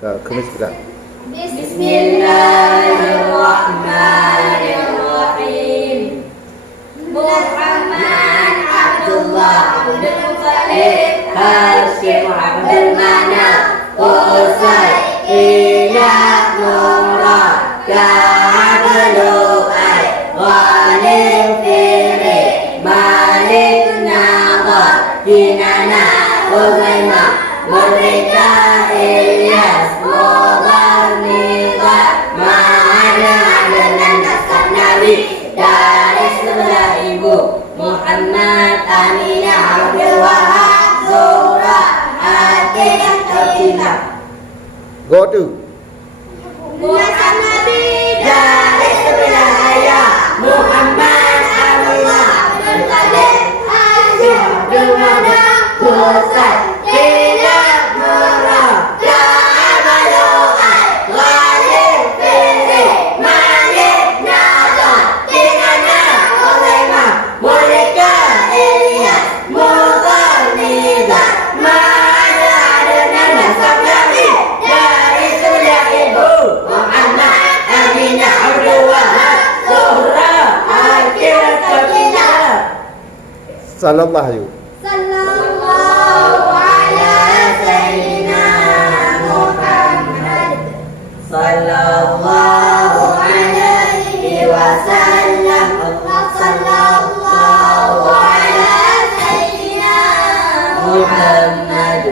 kemis kita. Bismillahirrahmanirrahim. Muhammad Abdullah Abdul Muttalib Hashim Abdul Manaf Qusay Ilah Murad Ka'ablu Ay Ghalib Firi Malik Nadar Kinana Uzaimah Merdeka Ilyas Mudar Nizar Ma'ada Adnan Nasab Nabi dari sebelah ibu Muhammad Aminah Abdul Wahab Zuhra hati yang tercinta. Go to. Nasab Nabi dari sebelah ayah Muhammad Aminah Abdul Qadir Hashim Abdul Manaf Qusay Ilah Murad Ka'ablu Ay Ghalib Firi Malik Nadar Kinana Uzaimah Merdeka Ilyas Mudar Nizar Ma'ada Adnan Nasab Nabi dari sebelah ibu Muhammad Aminah Abdul Wahab Zuhra hati yang tercinta. Sallallahu. Sallallahu ala sayyidina Muhammad sallallahu alaihi wasallam. Sallallahu ala sayyidina Muhammad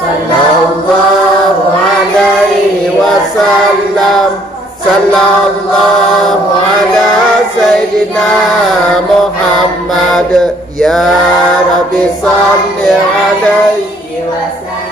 Sallallahu alaihi wasallam. Sallallahu ala Sayyidina Muhammad. Ya Rabbi salli alaihi wasallam.